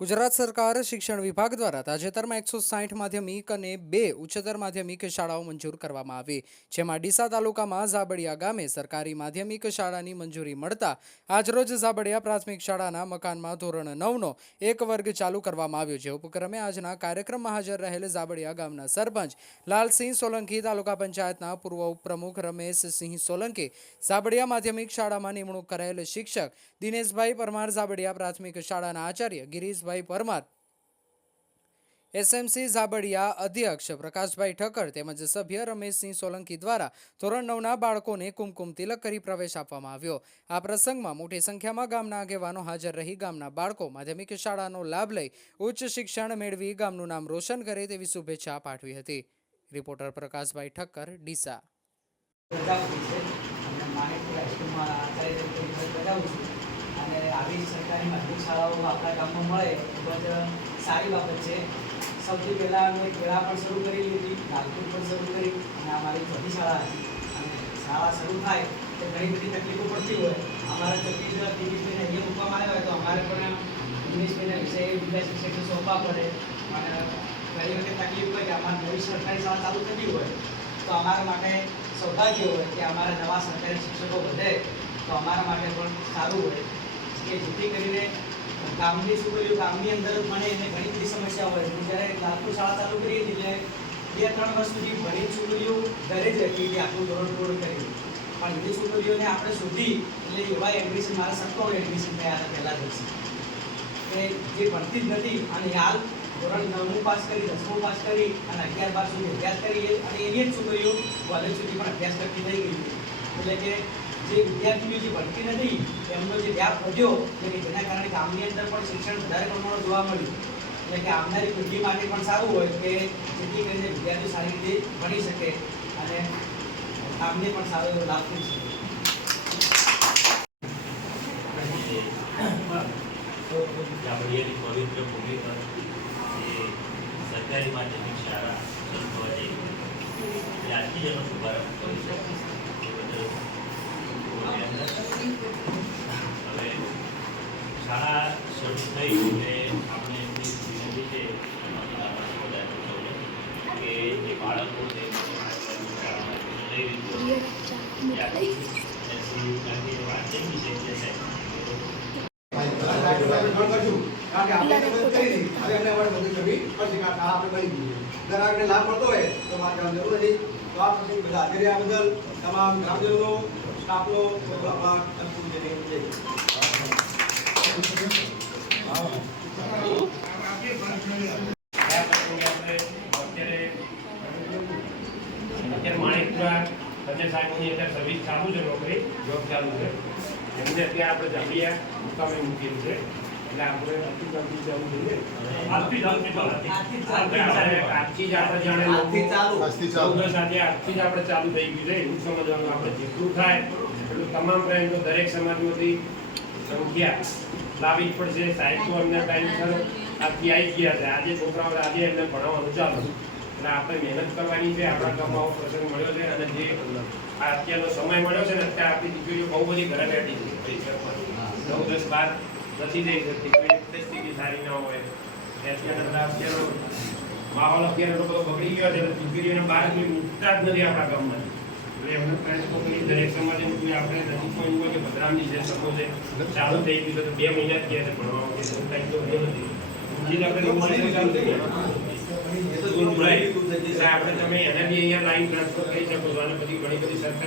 ગુજરાત સરકાર શિક્ષણ વિભાગ દ્વારા તાજેતરમાં એકસો સાઠ માધ્યમિક અને બે ઉચ્ચતર માધ્યમિક શાળાઓ મંજૂર કરવામાં આવી, જેમાં ડીસા તાલુકામાં ઝાબડિયા ગામે સરકારી માધ્યમિક શાળાની મંજૂરી મળતા આજરોજ ઝાબડિયા પ્રાથમિક શાળાના મકાનમાં ધોરણ નવનો એક વર્ગ ચાલુ કરવામાં આવ્યો છે ઉપક્રમે આજના કાર્યક્રમમાં હાજર રહેલ ઝાબડિયા ગામના સરપંચ લાલસિંહ સોલંકી, તાલુકા પંચાયતના પૂર્વ ઉપપ્રમુખ રમેશસિંહ સોલંકી, ઝાબડિયા માધ્યમિક શાળામાં નિમણૂક કરાયેલ શિક્ષક દિનેશભાઈ પરમાર, ઝાબડિયા પ્રાથમિક શાળાના આચાર્ય ગિરીશભાઈ પરમાર. એસએમસી ઝાબડિયા અધ્યક્ષ પ્રકાશભાઈ ઠક્કર તેમજ સભ્ય રમેશસિંહ સોલંકી દ્વારા ધોરણ નવના બાળકોને કુમકુમ તિલક કરી પ્રવેશ આપવામાં આવ્યો. આ પ્રસંગમાં મોટી સંખ્યામાં ગામના આગેવાનો હાજર રહી ગામના બાળકો માધ્યમિક શાળાનો લાભ લઈ ઉચ્ચ શિક્ષણ મેળવી ગામનું નામ રોશન કરે તેવી શુભેચ્છા પાઠવી હતી. રિપોર્ટર પ્રકાશભાઈ ઠક્કર, ડીસા બજાવું છે અને માણેકપુર હાઈસ્કૂલમાં આચાર્ય તરીકે ફરજ બજાવું છું અને આવી સરકારી શાળાઓમાં શાળાઓ આપણા ગામમાં મળે, ખૂબ જ સારી બાબત છે. સૌથી પહેલાં અમે કેળા પણ શરૂ કરી લીધી લાલપુર પણ શરૂ કરી અને અમારી ચોથી શાળા હતી. અને શાળા શરૂ થાય તો ઘણી બધી તકલીફો પડતી હોય. અમારે તકલીફ દિનેશભાઈને અહીંયા મૂકવામાં આવ્યા હોય તો અમારે પણ દિનેશભાઈના વિષય બીજા શિક્ષકને સોંપવા પડે. અને ઘણી વખત તકલીફ હોય કે અમારે નવી સરકારી શાળા ચાલુ થતી હોય તો અમારા માટે સૌભાગ્ય હોય કે અમારા નવા સરકારી શિક્ષકો વધે તો અમારા માટે પણ સારું હોય. કે જેથી કરીને ગામની છોકરીઓ ગામની અંદર ભણે એને ઘણી બધી સમસ્યા હોય હું જ્યારે લાલપુર શાળા ચાલુ કરી એટલે બે ત્રણ વર્ષ સુધી ભણી છોકરીઓ ઘરે જ રહેતી હતી આટલું ધોરણ પૂર્ણ કરી પણ એ છોકરીઓને આપણે શોધી એટલે એવા એડમિશન મારા સત્તો એડમિશન થયા હતા પહેલાં દિવસે. જે ભણતી જ નથી અને હાલ ધોરણ નવમું પાસ કરી, દસમું પાસ કરી અને અગિયાર બાર સુધી અભ્યાસ કરીએ અને એની જ છોકરીઓ કોલેજ સુધી પણ અભ્યાસ કરતી થઈ ગઈ એટલે કે જે વિદ્યાર્થીઓ જે ભણતી નથી એમનો જે વ્યાપ વધ્યો એટલે કે જેના કારણે ગામની અંદર પણ શિક્ષણ વધારે પ્રમાણમાં જોવા મળ્યું. એટલે કે આવનારી પેઢી માટે પણ સારું હોય કે જેથી કરીને વિદ્યાર્થીઓ સારી રીતે ભણી શકે અને ગામને પણ સારો એવો લાભ થઈ શકે. સરકારી માધ્યમિક શાળા શરૂ થવા જઈ જ એનો શુભારંભ કરી છે એ બદલ ખૂબ અભિનંદન. હવે શાળા શરૂ થઈ એટલે આપણે એમની છે સૌને કે જે બાળકો છે લઈ લીધું લાભ મળતો હોય તો મારે જરૂર નથી. તો આ બધા હાજર રહ્યા બદલ તમામ ગ્રામજનો સ્ટાફનો આભાર. અત્યારે અત્યારે માણેકપુરા સંજય સાહેબની અત્યારે સર્વિસ ચાલુ છે નોકરી જોબ ચાલુ છે. એમને અત્યારે આપણે જાંબિયા મુકામે મૂકેલું છે એટલે આપણે હોસ્પિટલથી જવું જોઈએ આજથી જ આપણે જાણે. ચૌદ આજે આજથી જ આપણે ચાલુ થઈ ગયું છે. એવું સમજવાનું આપણે જેટલું થાય એટલું તમામ બ્રાન્ડો દરેક સમાજમાંથી સંખ્યા લાવવી પડશે સાહેબ તો અમને ટાઈમસર આજથી આવી ગયા છે. આજે છોકરાઓને આજે એમને ભણાવવાનું ચાલુ એટલે આપણે મહેનત કરવાની છે, આપણા ગામમાં પ્રસંગ મળ્યો છે અને જે આ અત્યારનો સમય મળ્યો છે ને, અત્યારે આપણી દીકરીઓ બહુ બધી ઘરે બેઠી છે. નવ, દસ, બાર નથી જઈ શકતી. કોઈ પરિસ્થિતિ સારી ના હોય. અત્યારે અત્યારનો માહોલ અત્યારે લોકો બગડી ગયો છે દીકરીઓને બહાર કોઈ મૂકતા જ નથી આપણા ગામમાં. એટલે એમને પ્રયત્નો દરેક સમાજે કોઈ આપણે નજીકમાં એવું કે ભદ્રામની જે સભો છે ચાલુ થઈ ગયું છે તો બે મહિના જ ગયા છે ભણવા માટે તો ટાઈમ તો ગયો. નથી બીજી આપણે આપણે તમે એને બી અહીંયા લાઈન ટ્રાન્સફર કરી શકો છો અને બધી ઘણી બધી સરકાર